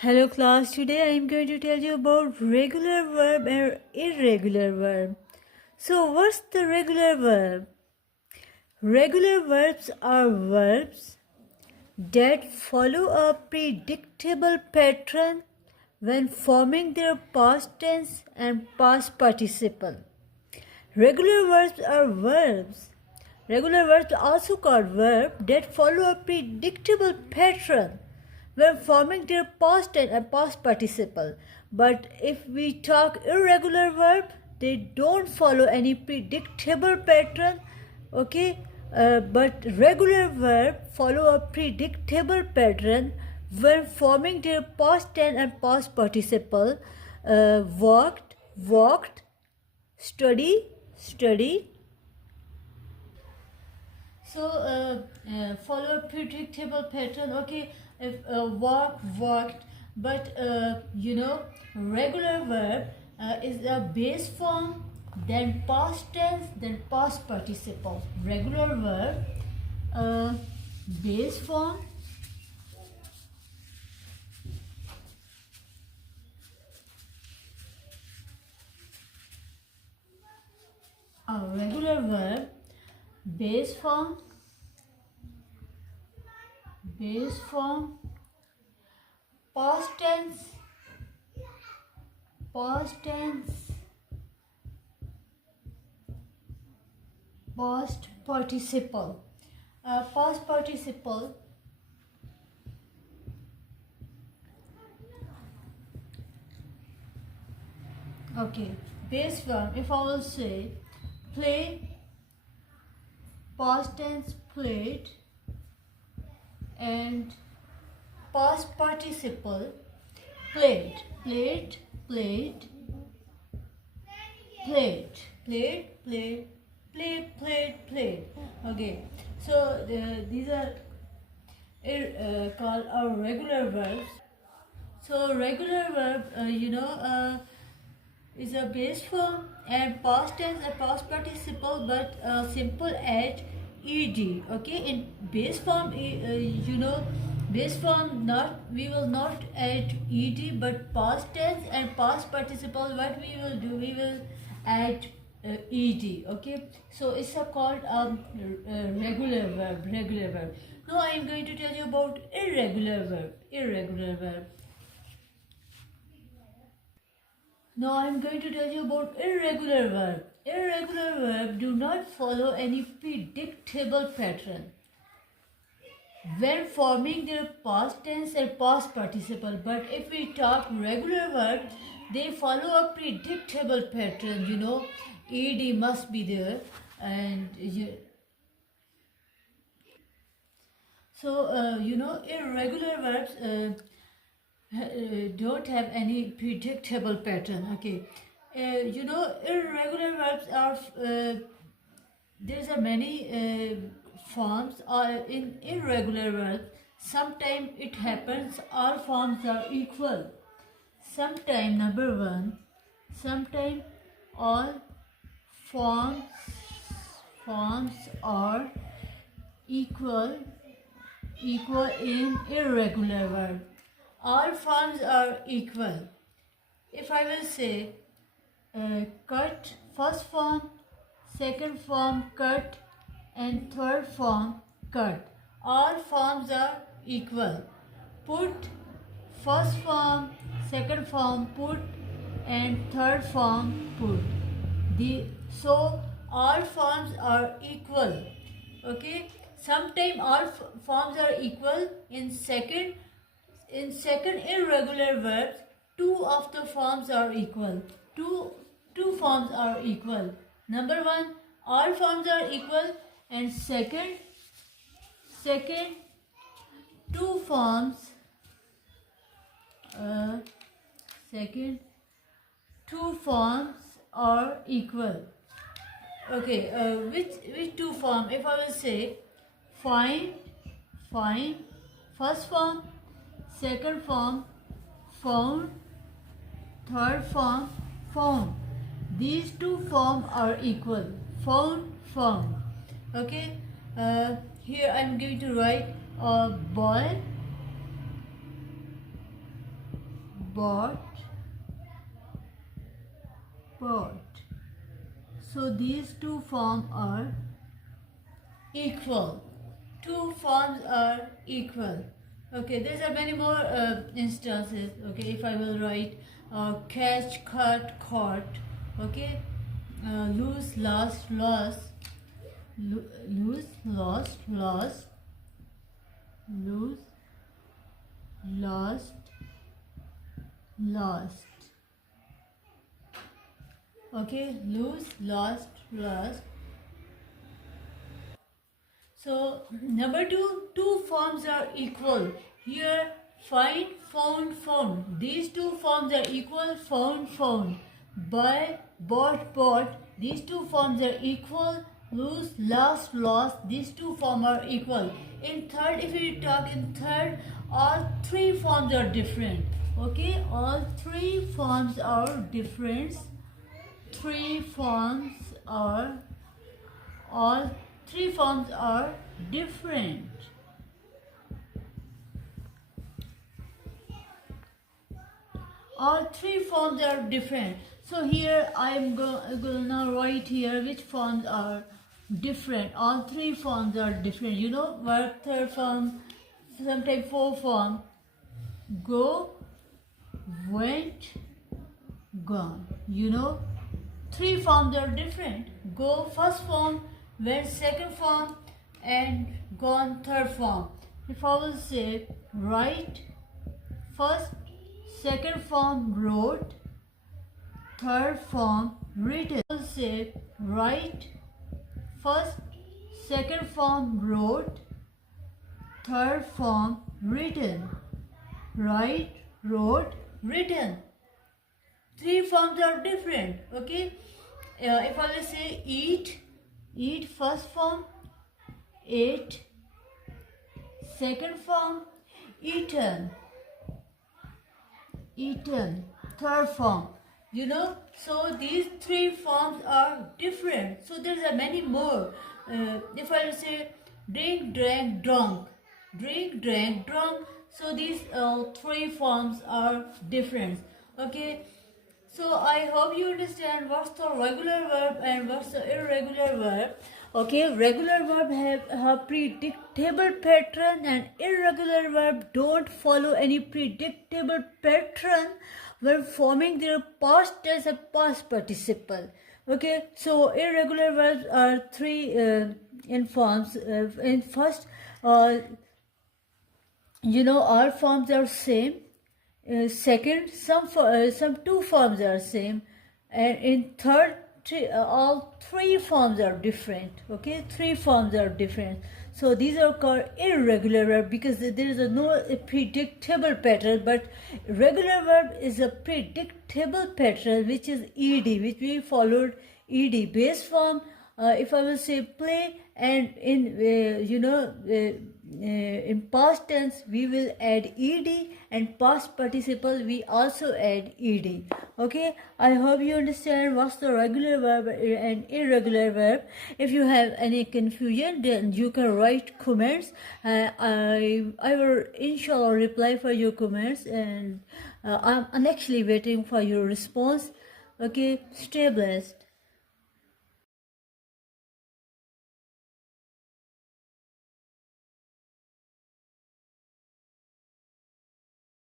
Hello class, today I am going to tell you about regular verb and irregular verb. So what's the regular verb? Regular verbs are verbs that follow a predictable pattern when forming their past tense and past participle. Regular verbs are verbs. Regular verbs are also called verbs that follow a predictable pattern when forming their past tense and past participle. But if we talk irregular verb, they don't follow any predictable pattern. Okay, but regular verb follow a predictable pattern when forming their past tense and past participle. Walked, walked, study, study. So follow a predictable pattern. Okay, if walk, walked, but regular verb is a base form, then past tense, then past participle. Regular verb, base form, a regular verb, base form, past tense, past participle. Past participle. Okay, base form. If I will say play, past tense played, and past participle played, played, played, played, played, played, played, played, played. Okay, so these are called our regular verbs. So regular verb, is a base form and past tense and past participle, but simple at ed. Okay, in base form, base form, not we will not add ed, but past tense and past participle, what we will do, we will add ed. Okay, so it's a called regular verb. Now I am going to tell you about irregular verb. Now I am going to tell you about irregular verb. Irregular verb do not follow any predictable pattern when forming their past tense and past participle. But if we talk regular verbs, they follow a predictable pattern. Ed must be there, and irregular verbs don't have any predictable pattern. Okay, irregular verbs are there's a many forms in irregular verbs. Sometimes it happens all forms are equal. Sometimes, number one, sometimes all forms are equal in irregular verb. All forms are equal. If I will say cut, first form, second form cut, and third form cut, all forms are equal. Put, first form, second form put, and third form put. So all forms are equal. Okay, sometimes all forms are equal. In second irregular verbs, two of the forms are equal. Two forms are equal. Number one, all forms are equal, and second, two forms. Two forms are equal. Okay, which two form? If I will say find, first form, second form found, third form found. These two forms are equal. Found. Okay. Here I am going to write a boy. bought, bought. So these two forms are equal. Two forms are equal. Okay, there are many more instances. Okay, if I will write catch, cut, caught. Okay, lose, lost, lost, lose, lost, lost, lose, lost, lost. Okay, lose, lost, lost. So number two forms are equal. Here find, found, found. These two forms are equal, found, found. Buy, bought, bought. These two forms are equal, lose, lost, lost. These two forms are equal. In third, if we talk in third, all three forms are different. Okay, all three forms are different. Three forms are all three forms are different. All three forms are different. So here I am going to now write here which forms are different. All three forms are different. You know, verb third form, sometimes fourth form. Go, went, gone. You know, three forms are different. Go first form, went second form, and gone third form. If I will say write, first, second form wrote, third form written. I will say write, first, second form wrote, third form written. Write, wrote, written. Three forms are different. Okay. If I will say eat, eat first form, ate, second form, eaten, eaten, third form. You know, so these three forms are different. So there are many more. If I will say drink, drank, drunk, drink, drank, drunk. So these three forms are different. Okay. So I hope you understand what's the regular verb and what's the irregular verb. Okay, regular verb have predictable pattern and irregular verb don't follow any predictable pattern when forming their past tense and past participle. Okay, so irregular verbs are three in forms. In first, you know, all forms are same. Second, some two forms are same, and in third, all three forms are different. Okay, three forms are different. So these are called irregular verb because there is no predictable pattern. But regular verb is a predictable pattern, which is ed, which we followed ed base form. If I will say play, and in in past tense we will add ed, and past participle we also add ed. Okay, I hope you understand what's the regular verb and irregular verb. If you have any confusion, then you can write comments. I will inshallah reply for your comments, and I'm actually waiting for your response. Okay, stay blessed.